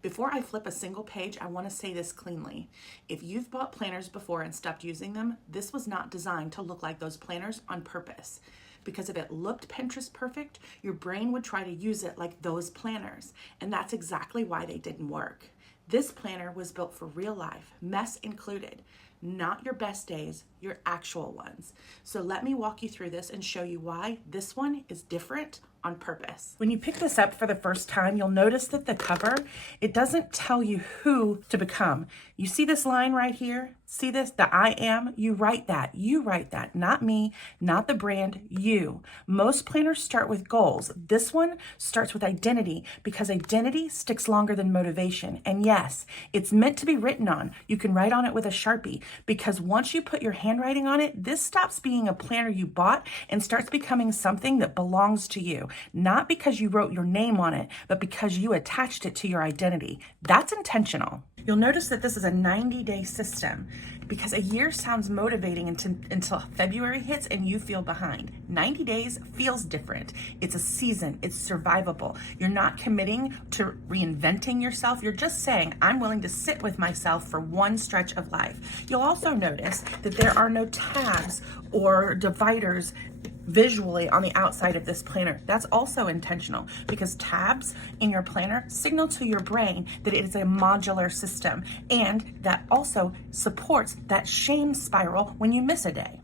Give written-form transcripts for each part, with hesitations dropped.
Before I flip a single page, I want to say this cleanly. If you've bought planners before and stopped using them, this was not designed to look like those planners on purpose. Because if it looked Pinterest perfect, your brain would try to use it like those planners. And that's exactly why they didn't work. This planner was built for real life, mess included. Not your best days, your actual ones. So let me walk you through this and show you why this one is different on purpose. When you pick this up for the first time, you'll notice that the cover, it doesn't tell you who to become. You see this line right here? See this? The I am? You write that, not me, not the brand, you. Most planners start with goals. This one starts with identity because identity sticks longer than motivation. And yes, it's meant to be written on. You can write on it with a Sharpie because once you put your handwriting on it, this stops being a planner you bought and starts becoming something that belongs to you. Not because you wrote your name on it, but because you attached it to your identity. That's intentional. You'll notice that this is a 90-day system because a year sounds motivating until February hits and you feel behind. 90 days feels different. It's a season. It's survivable. You're not committing to reinventing yourself. You're just saying, I'm willing to sit with myself for one stretch of life. You'll also notice that there are no tabs or dividers visually on the outside of this planner. That's also intentional because tabs in your planner signal to your brain that it is a modular system, and that also supports that shame spiral when you miss a day.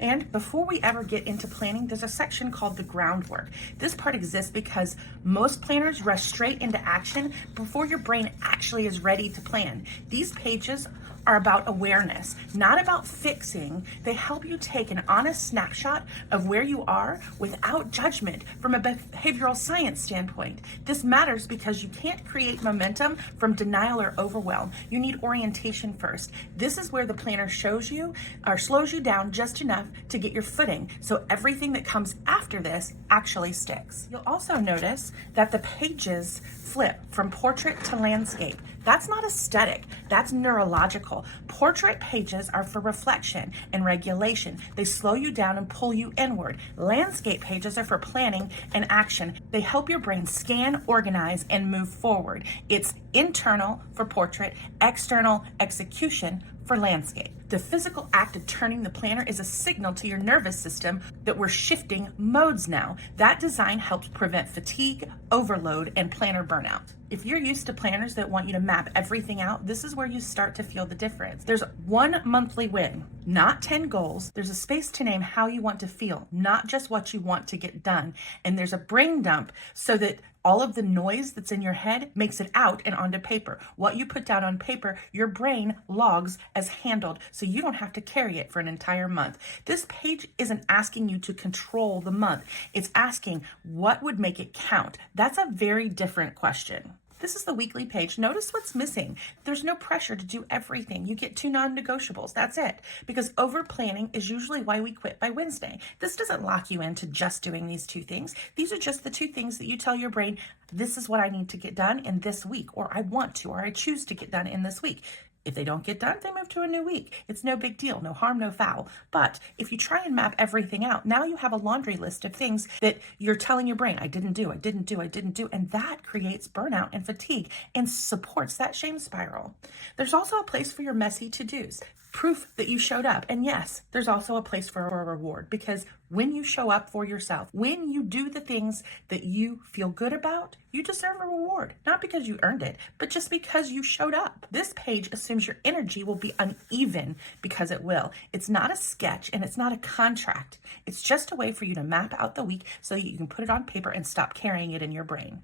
And before we ever get into planning, there's a section called the groundwork. This part exists because most planners rush straight into action before your brain actually is ready to plan. These pages are about awareness, not about fixing. They help you take an honest snapshot of where you are without judgment from a behavioral science standpoint. This matters because you can't create momentum from denial or overwhelm. You need orientation first. This is where the planner shows you or slows you down just enough to get your footing so everything that comes after this actually sticks. You'll also notice that the pages flip from portrait to landscape. That's not aesthetic, that's neurological. Portrait pages are for reflection and regulation. They slow you down and pull you inward. Landscape pages are for planning and action. They help your brain scan, organize, and move forward. It's internal for portrait, external execution for landscape. The physical act of turning the planner is a signal to your nervous system that we're shifting modes now. That design helps prevent fatigue, overload, and planner burnout. If you're used to planners that want you to map everything out, this is where you start to feel the difference. There's one monthly win, not 10 goals. There's a space to name how you want to feel, not just what you want to get done. And there's a brain dump so that all of the noise that's in your head makes it out and onto paper. What you put down on paper, your brain logs as handled, so you don't have to carry it for an entire month. This page isn't asking you to control the month. It's asking what would make it count. That's a very different question. This is the weekly page. Notice what's missing. There's no pressure to do everything. You get 2 non-negotiables. That's it. Because over planning is usually why we quit by Wednesday. This doesn't lock you into just doing these 2 things. These are just the 2 things that you tell your brain, this is what I need to get done in this week, or I want to, or I choose to get done in this week. If they don't get done, they move to a new week. It's no big deal, no harm, no foul. But if you try and map everything out, now you have a laundry list of things that you're telling your brain, I didn't do. And that creates burnout and fatigue and supports that shame spiral. There's also a place for your messy to-dos, proof that you showed up. And yes, there's also a place for a reward, because when you show up for yourself, when you do the things that you feel good about, you deserve a reward, not because you earned it, but just because you showed up. This page assumes your energy will be uneven, because it will. It's not a sketch and it's not a contract. It's just a way for you to map out the week so that you can put it on paper and stop carrying it in your brain.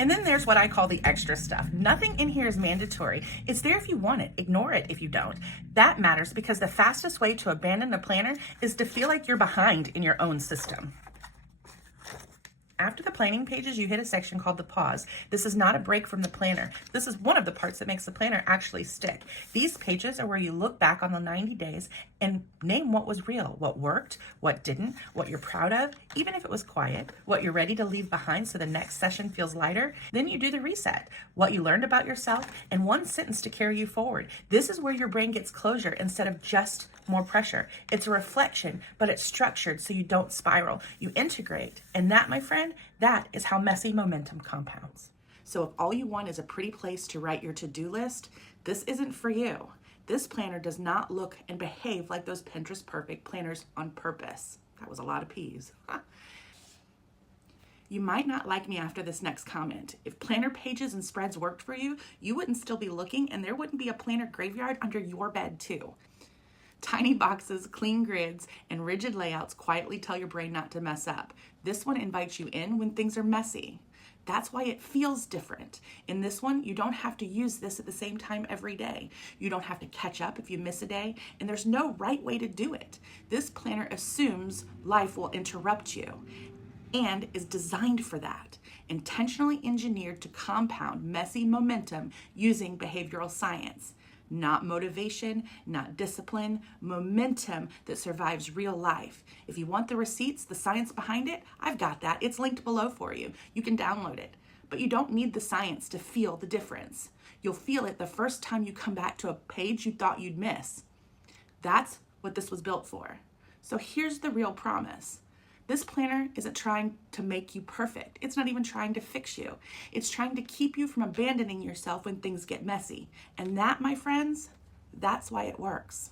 And then there's what I call the extra stuff. Nothing in here is mandatory. It's there if you want it. Ignore it if you don't. That matters because the fastest way to abandon the planner is to feel like you're behind in your own system. After the planning pages, you hit a section called the pause. This is not a break from the planner. This is one of the parts that makes the planner actually stick. These pages are where you look back on the 90 days and name what was real, what worked, what didn't, what you're proud of, even if it was quiet, what you're ready to leave behind so the next session feels lighter. Then you do the reset, what you learned about yourself, and one sentence to carry you forward. This is where your brain gets closure instead of just more pressure. It's a reflection, but it's structured so you don't spiral. You integrate. And that, my friend, that is how messy momentum compounds. So if all you want is a pretty place to write your to-do list, this isn't for you. This planner does not look and behave like those Pinterest perfect planners on purpose. That was a lot of P's. You might not like me after this next comment. If planner pages and spreads worked for you, you wouldn't still be looking and there wouldn't be a planner graveyard under your bed too. Tiny boxes, clean grids, and rigid layouts quietly tell your brain not to mess up. This one invites you in when things are messy. That's why it feels different. In this one, you don't have to use this at the same time every day. You don't have to catch up if you miss a day, and there's no right way to do it. This planner assumes life will interrupt you and is designed for that, intentionally engineered to compound messy momentum using behavioral science. Not motivation, not discipline, momentum that survives real life. If you want the receipts, the science behind it, I've got that. It's linked below for you. You can download it. But you don't need the science to feel the difference. You'll feel it the first time you come back to a page you thought you'd miss. That's what this was built for. So here's the real promise. This planner isn't trying to make you perfect. It's not even trying to fix you. It's trying to keep you from abandoning yourself when things get messy. And that, my friends, that's why it works.